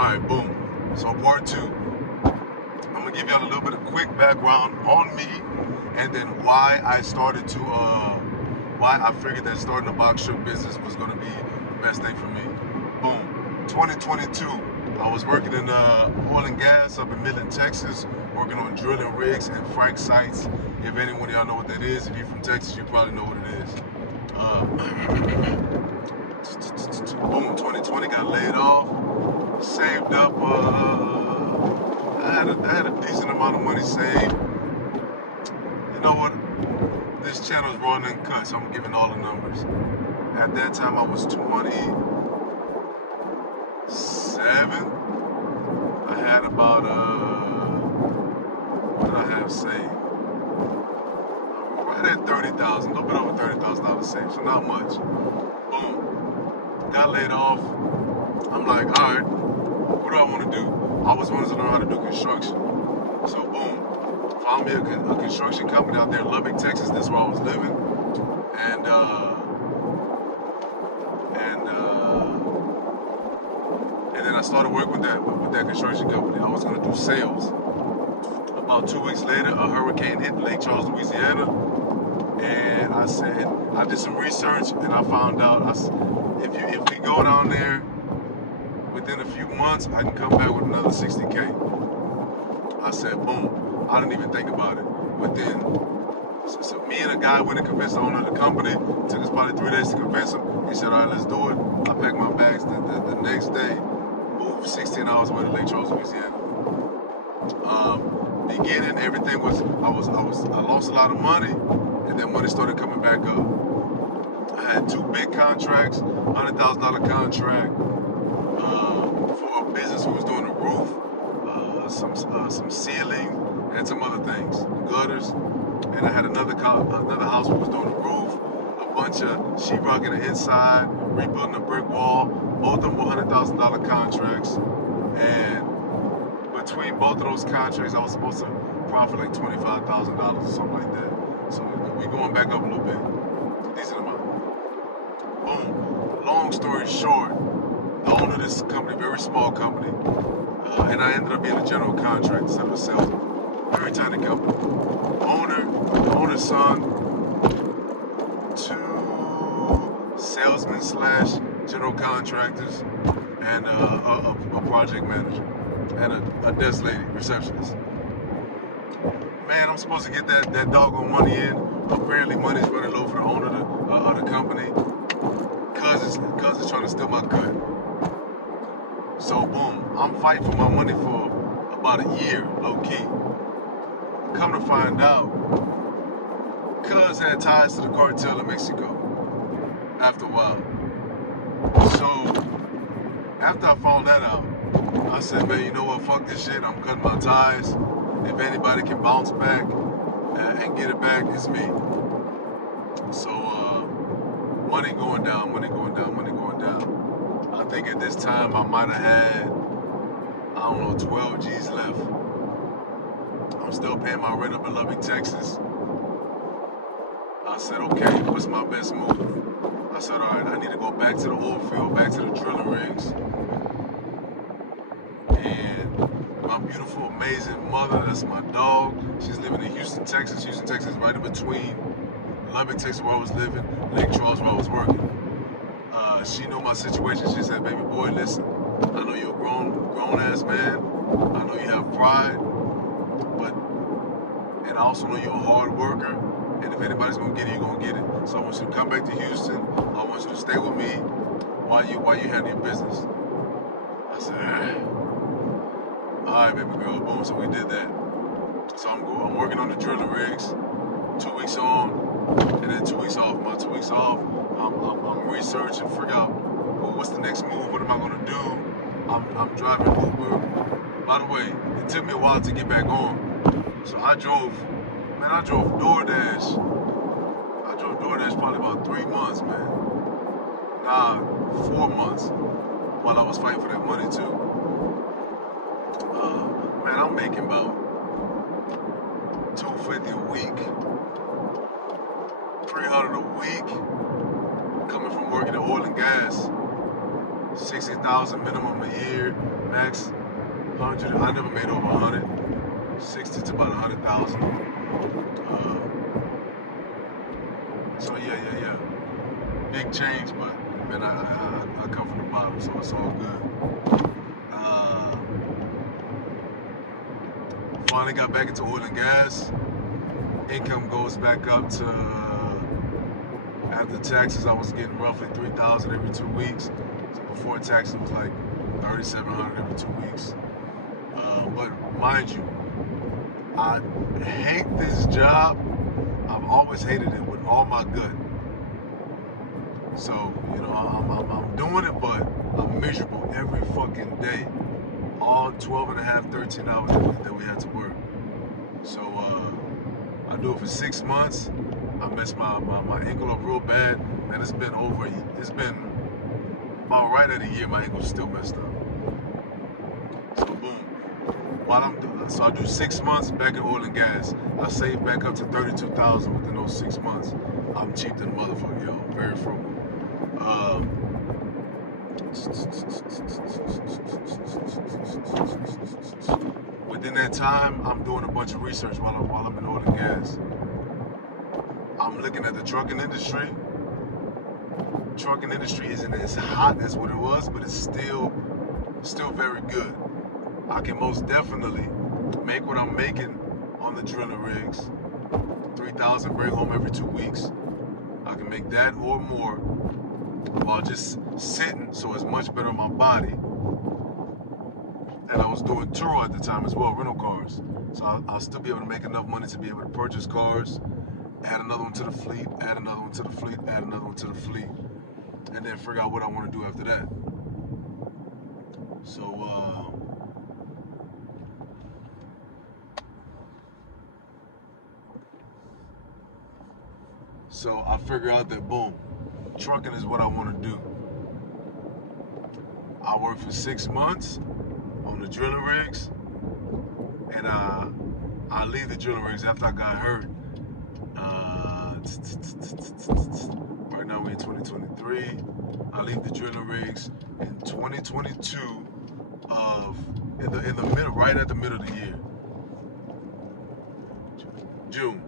Alright, boom. So part two. I'm gonna give y'all a little bit of quick background on me and then why I started to why I figured that starting a box truck business was gonna be the best thing for me. Boom. 2022. I was working in oil and gas up in Midland, Texas, working on drilling rigs and frac sites. If anyone of y'all know what that is, if you're from Texas, you probably know what it is. Boom, 2020 got laid off, saved up, I had a decent amount of money saved. You know what? This channel is raw and uncut, so I'm giving all the numbers. At that time, I was 27. I had about, what did I have saved? Right at 30,000, a little bit over $30,000 saved, so not much. Boom. Got laid off. I'm like, all right, what do I want to do? I always wanted to learn how to do construction. So boom, found me a construction company out there in Lubbock, Texas. This is where I was living. And then I started working with that construction company. I was gonna do sales. About 2 weeks later, a hurricane hit Lake Charles, Louisiana. And I said, I did some research and I found out if we go down there within a few months, I can come back with another 60K. I said, boom. I didn't even think about it. So me and a guy went and convinced the owner of the company. Took us probably 3 days to convince him. He said, all right, let's do it. I packed my bags the next day, moved 16 hours away to Lake Charles, Louisiana. Beginning, everything was, I lost a lot of money, and then money started coming back up. I had 2 big contracts, $100,000 contract for a business who was doing the roof, some ceiling, and some other things, gutters. And I had another house who was doing the roof, a bunch of sheetrock in the inside, rebuilding a brick wall. Both of them were $100,000 contracts. And between both of those contracts, I was supposed to profit like $25,000 or something like that. So we're going back up a little bit, decent amount. Boom. Long story short, the owner of this company, very small company, and I ended up being a general contractor instead of a salesman. Very tiny company. The owner's son, 2 salesmen / general contractors, and a project manager, and a desk lady, receptionist. Man, I'm supposed to get that doggone money in. Apparently money's running low for the owner of the company. Cuz it's trying to steal my cut. So boom, I'm fighting for my money for about a year, low key. Come to find out, Cuz had ties to the cartel in Mexico after a while. So after I found that out, I said, man, you know what, fuck this shit, I'm cutting my ties. If anybody can bounce back and get it back, it's me. So money going down. I think at this time I might have had, I don't know, 12 G's left. I'm still paying my rent up in Lubbock, Texas. I said, okay, what's my best move? I said, all right, I need to go back to the oil field, back to the drilling rigs. And my beautiful, amazing mother, that's my dog. She's living in Houston, Texas. Houston, Texas, right in between Lubbock, Texas, where I was living, Lake Charles, where I was working. She knew my situation. She said, baby boy, listen, I know you're a grown-ass man. I know you have pride, and I also know you're a hard worker. And if anybody's gonna get it, you're gonna get it. So I want you to come back to Houston. I want you to stay with me while you handle your business. I said, all right, baby girl, boom. So we did that. So I'm working on the drilling rigs, 2 weeks on, and then 2 weeks off. My 2 weeks off, I'm researching, figure out what's the next move, what am I gonna do? I'm driving Uber. By the way, it took me a while to get back on. So I drove DoorDash. I drove DoorDash probably about 3 months, man. Nah, 4 months, while I was fighting for that money too. Man, I'm making about $250 a week, $300 a week, coming from working in oil and gas. 60,000 minimum a year, max 100. I never made over 100. 60 to about 100,000. So yeah. Big change, but man, I come from the bottom, so it's all good. Finally got back into oil and gas. Income goes back up to, after taxes, I was getting roughly $3,000 every 2 weeks. So before taxes, it was like $3,700 every 2 weeks. But mind you, I hate this job. I've always hated it with all my gut. So, I'm doing it, but I'm miserable every fucking day. All 12 and a half, 13 hours that we had to work. So, I do it for 6 months. I messed my ankle up real bad. Man, it's been about right at a year, my ankle's still messed up. So, boom. So I do 6 months back in oil and gas. I save back up to $32,000 within those 6 months. I'm cheap than a motherfucker, yo. Very frugal. Within that time, I'm doing a bunch of research while I'm in oil and gas. I'm looking at the trucking industry. Trucking industry isn't as hot as what it was, but it's still very good. I can most definitely make what I'm making on the drilling rigs, 3,000, bring home every 2 weeks. I can make that or more while just sitting, so it's much better on my body. And I was doing Turo at the time as well, rental cars. So I'll still be able to make enough money to be able to purchase cars, add another one to the fleet, add another one to the fleet, add another one to the fleet, and then figure out what I want to do after that. So I figure out that, boom, trucking is what I want to do. I worked for 6 months on the drilling rigs, and I leave the drilling rigs after I got hurt. Right now we're in 2023. I leave the drilling rigs in 2022 in the middle, right at the middle of the year, June.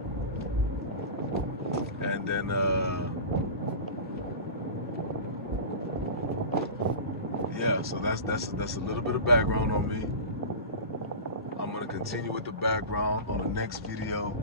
And then yeah, so that's a little bit of background on me. I'm gonna continue with the background on the next video.